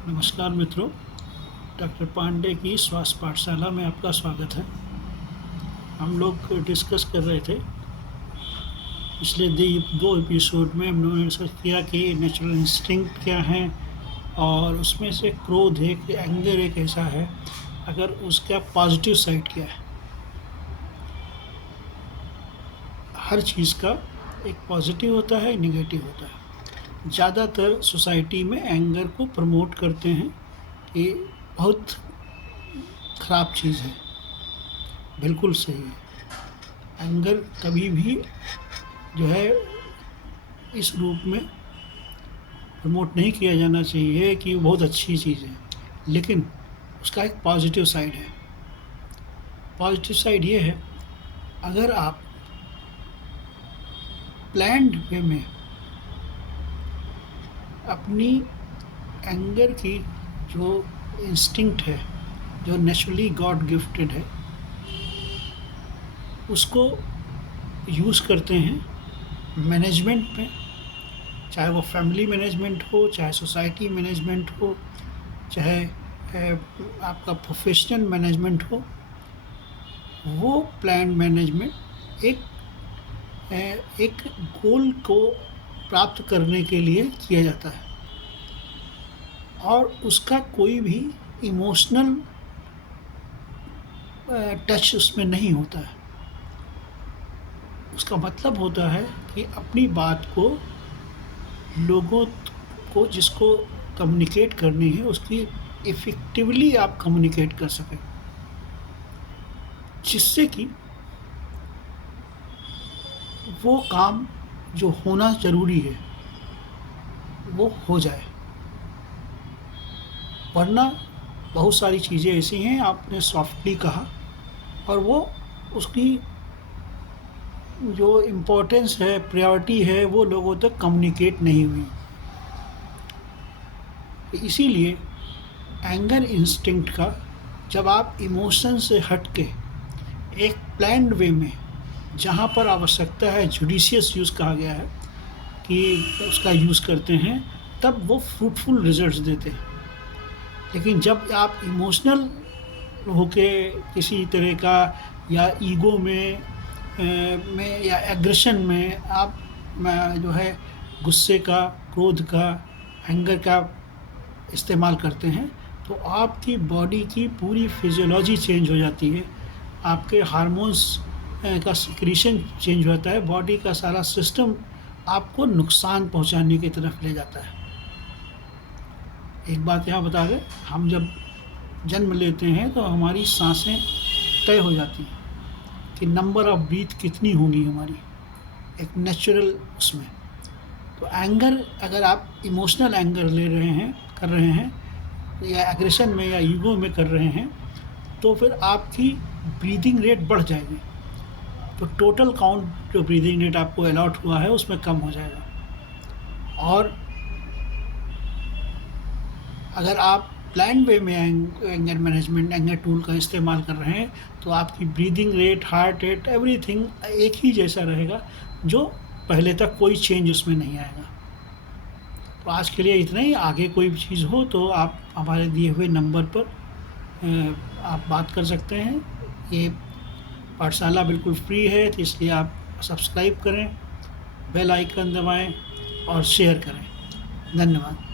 नमस्कार मित्रों, डॉक्टर पांडे की स्वास्थ्य पाठशाला में आपका स्वागत है। हम लोग डिस्कस कर रहे थे पिछले दो एपिसोड में। हम लोगों ने डिस्कस किया कि नेचुरल इंस्टिंक्ट क्या है, और उसमें से क्रोध एक, एंगर एक ऐसा है, अगर उसका पॉजिटिव साइड क्या है। हर चीज़ का एक पॉजिटिव होता है, नेगेटिव होता है। ज़्यादातर सोसाइटी में एंगर को प्रमोट करते हैं कि बहुत ख़राब चीज़ है। बिल्कुल सही है। एंगर कभी भी जो है इस रूप में प्रमोट नहीं किया जाना चाहिए कि वो बहुत अच्छी चीज़ है, लेकिन उसका एक पॉजिटिव साइड है। पॉजिटिव साइड ये है, अगर आप प्लान्ड वे में अपनी एंगर की जो इंस्टिंक्ट है, जो नेचुरली गॉड गिफ्टेड है, उसको यूज़ करते हैं मैनेजमेंट में, चाहे वो फैमिली मैनेजमेंट हो, चाहे सोसाइटी मैनेजमेंट हो, चाहे आपका प्रोफेशनल मैनेजमेंट हो। वो प्लान मैनेजमेंट एक गोल को प्राप्त करने के लिए किया जाता है, और उसका कोई भी इमोशनल टच उसमें नहीं होता है। उसका मतलब होता है कि अपनी बात को लोगों को जिसको कम्युनिकेट करनी है, उसकी इफ़ेक्टिवली आप कम्युनिकेट कर सकें, जिससे कि वो काम जो होना ज़रूरी है वो हो जाए। वरना बहुत सारी चीज़ें ऐसी हैं, आपने सॉफ्टली कहा, और वो उसकी जो इम्पोर्टेंस है, प्रायोरिटी है, वो लोगों तक कम्युनिकेट नहीं हुई। इसीलिए एंगर इंस्टिंक्ट का जब आप इमोशन से हट के एक प्लान्ड वे में, जहाँ पर आवश्यकता है, जुडिशियस यूज़ कहा गया है कि उसका यूज़ करते हैं, तब वो फ्रूटफुल रिजल्ट्स देते हैं। लेकिन जब आप इमोशनल होके किसी तरह का, या ईगो में या एग्रेशन में आप जो है गुस्से का, क्रोध का, एंगर का इस्तेमाल करते हैं, तो आपकी बॉडी की पूरी फिजियोलॉजी चेंज हो जाती है, आपके हार्मोन्स का सिक्रीशन चेंज होता है, बॉडी का सारा सिस्टम आपको नुकसान पहुंचाने की तरफ ले जाता है। एक बात यहाँ बता दें, हम जब जन्म लेते हैं तो हमारी सांसें तय हो जाती हैं कि नंबर ऑफ ब्रीथ कितनी होगी हमारी, एक नेचुरल उसमें। तो एंगर, अगर आप इमोशनल एंगर ले रहे हैं, कर रहे हैं, या एग्रेशन में या ईगो में कर रहे हैं, तो फिर आपकी ब्रीदिंग रेट बढ़ जाएगी, तो टोटल काउंट जो ब्रीदिंग रेट आपको अलॉट हुआ है उसमें कम हो जाएगा। और अगर आप प्लान वे में एंगर मैनेजमेंट, एंगर टूल का इस्तेमाल कर रहे हैं, तो आपकी breathing rate, heart rate, everything एक ही जैसा रहेगा, जो पहले तक कोई चेंज उसमें नहीं आएगा। तो आज के लिए इतना ही। आगे कोई चीज़ हो तो आप हमारे दिए हुए नंबर पर आप बात कर सकते हैं। ये पाठशाला बिल्कुल फ्री है, तो इसलिए आप सब्सक्राइब करें, बेल आइकन दबाएं और शेयर करें। धन्यवाद।